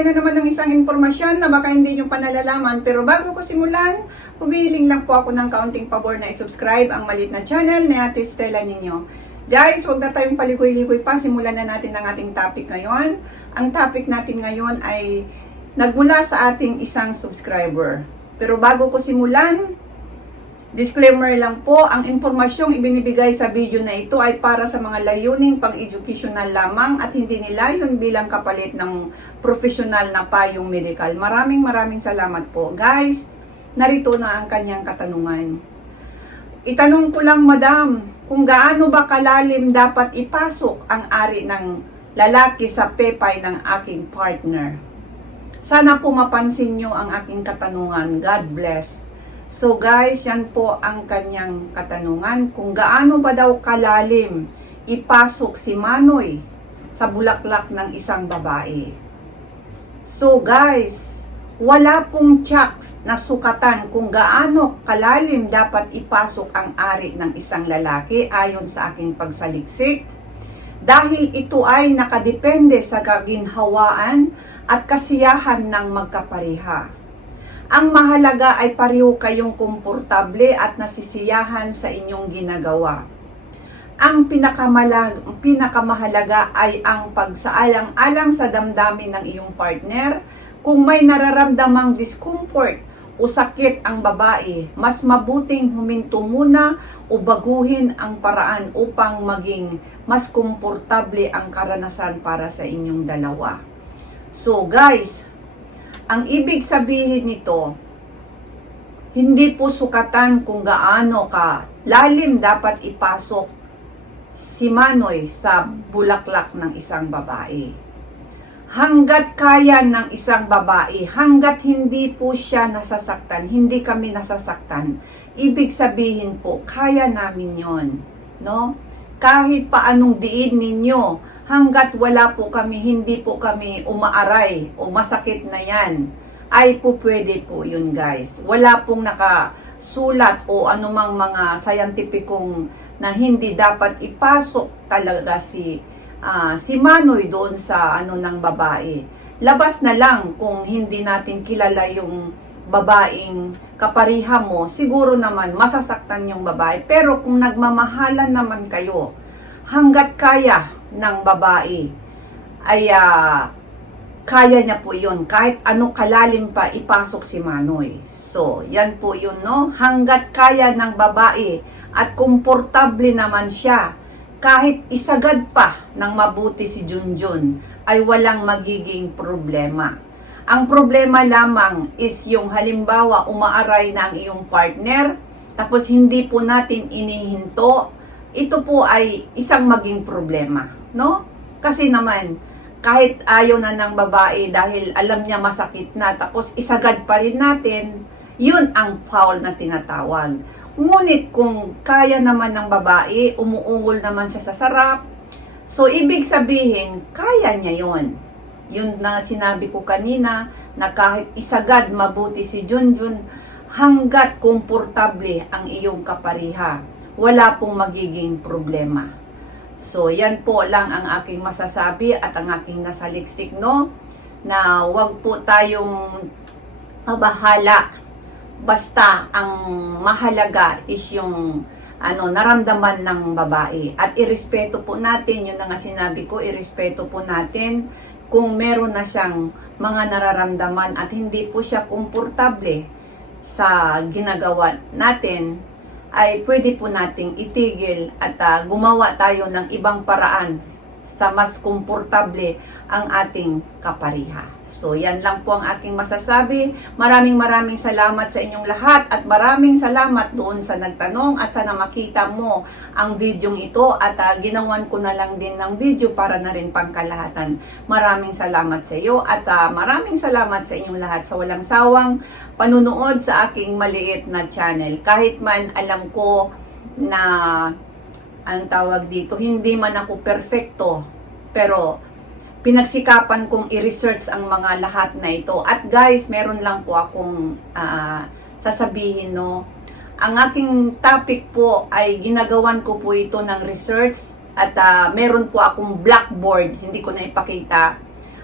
magbigay na naman ng isang impormasyon na baka hindi nyo pa nalalaman. Pero bago ko simulan, humihiling lang po ako ng kaunting pabor na isubscribe ang malit na channel ni Ate Stella ninyo. Guys, huwag na tayong paligoy-ligoy pa. Simulan na natin ang ating topic ngayon. Ang topic natin ngayon ay nagmula sa ating isang subscriber. Pero bago ko simulan, Disclaimer lang po, ang impormasyong ibinibigay sa video na ito ay para sa mga layuning pang-educational lamang at hindi nilayon bilang kapalit ng profesional na payong medical. Maraming maraming salamat po. Guys, narito na ang kanyang katanungan. Itanong ko lang, madam, kung gaano ba kalalim dapat ipasok ang ari ng lalaki sa pepay ng aking partner. Sana po mapansin nyo ang aking katanungan. God bless. So guys, yan po ang kanyang katanungan. Kung gaano ba daw kalalim ipasok si Manoy sa bulaklak ng isang babae. So guys, wala pong checks na sukatan kung gaano kalalim dapat ipasok ang ari ng isang lalaki ayon sa aking pagsaliksik. Dahil ito ay nakadepende sa kaginhawaan at kasiyahan ng magkapareha. Ang mahalaga ay pareho kayong komportable at nasisiyahan sa inyong ginagawa. Ang pinakamahalaga, ay ang pagsaalang-alang sa damdamin ng iyong partner. Kung may nararamdamang discomfort o sakit ang babae, mas mabuting huminto muna o baguhin ang paraan upang maging mas komportable ang karanasan para sa inyong dalawa. So guys, ang ibig sabihin nito, hindi po sukatan kung gaano ka lalim dapat ipasok si Manoy sa bulaklak ng isang babae. Hanggat kaya ng isang babae, hanggat hindi po siya nasasaktan, hindi kami nasasaktan, ibig sabihin po, kaya namin yon, no? Kahit paanong diin ninyo, hanggat wala po kami, hindi po kami umaaray o masakit na yan, ay po pwede po yun guys. Wala pong nakasulat o anumang mga scientificong na hindi dapat ipasok talaga si ah, si Manoy doon sa ano ng babae. Labas na lang kung hindi natin kilala yung babaeng kapariha mo, siguro naman masasaktan yung babae. Pero kung nagmamahalan naman kayo, hanggat kaya ng babae, ay ah, kaya niya po yun. Kahit ano kalalim pa, ipasok si Manoy. So, yan po yun, no? Hanggat kaya ng babae at komportable naman siya, kahit isagad pa ng mabuti si Junjun, ay walang magiging problema. Ang problema lamang is yung halimbawa umaaray na ang iyong partner, tapos hindi po natin inihinto, ito po ay isang maging problema, no? Kasi naman, kahit ayaw na ng babae dahil alam niya masakit na, tapos isagad pa rin natin, yun ang foul na tinatawag. Ngunit kung kaya naman ng babae, umuungol naman siya sa sarap, so ibig sabihin, kaya niya yon. Yun na sinabi ko kanina, na kahit isagad mabuti si Junjun, hanggat komportable ang iyong kapariha, wala pong magiging problema. So, yan po lang ang aking masasabi at ang aking nasaliksik, no? Na wag po tayong mabahala. Basta ang mahalaga is yung ano, naramdaman ng babae. At irespeto po natin, yun na nga sinabi ko, irespeto po natin kung meron na siyang mga nararamdaman at hindi po siya komportable sa ginagawa natin, ay pwede po nating itigil at ah, gumawa tayo ng ibang paraan sa mas komportable ang ating kapariha. So yan lang po ang aking masasabi. Maraming maraming salamat sa inyong lahat at maraming salamat doon sa nagtanong at sana makita mo ang videong ito at ah, ginawan ko na lang din ng video para na rin pangkalahatan. Maraming salamat sa iyo at ah, maraming salamat sa inyong lahat sa walang sawang panunood sa aking maliit na channel. Kahit man alam ko na ang tawag dito, hindi man ako perfecto, pero pinagsikapan kong i-research ang mga lahat na ito. At guys, meron lang po akong ah, sasabihin, no. Ang aking topic po ay ginagawan ko po ito ng research At ah, meron po akong blackboard, hindi ko na ipakita.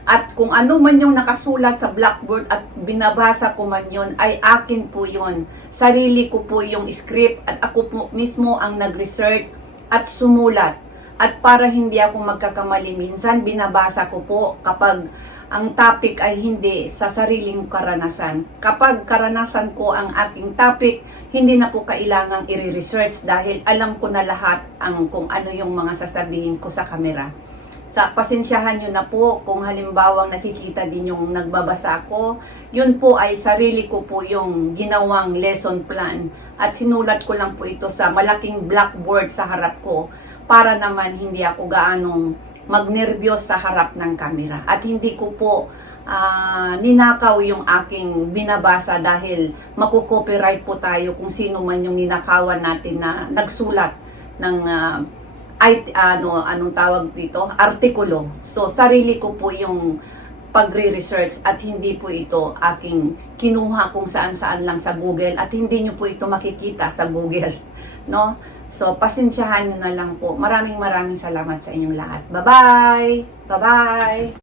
At kung ano man yung nakasulat sa blackboard at binabasa ko man yun, ay akin po yun. Sarili ko po yung script at ako po mismo ang nag-research at sumulat. At para hindi ako magkakamali, minsan binabasa ko po kapag ang topic ay hindi sa sariling karanasan. Kapag karanasan ko ang aking topic, hindi na po kailangang i-research dahil alam ko na lahat ang kung ano yung mga sasabihin ko sa kamera. Sa pasensyahan nyo na po kung halimbawang nakikita din yung nagbabasa ako, yun po ay sarili ko po yung ginawang lesson plan at sinulat ko lang po ito sa malaking blackboard sa harap ko para naman hindi ako gaanong magnerbiyos sa harap ng kamera at hindi ko po ah, ninakaw yung aking binabasa dahil maku-copyright po tayo kung sino man yung ninakawan natin na nagsulat ng ah, ay, ano, anong tawag dito? Artikulo. So, sarili ko po yung pagre-research at hindi po ito aking kinuha kung saan-saan lang sa Google at hindi nyo po ito makikita sa Google. No? So, pasensyahan nyo na lang po. Maraming maraming salamat sa inyong lahat. Bye-bye! Bye-bye!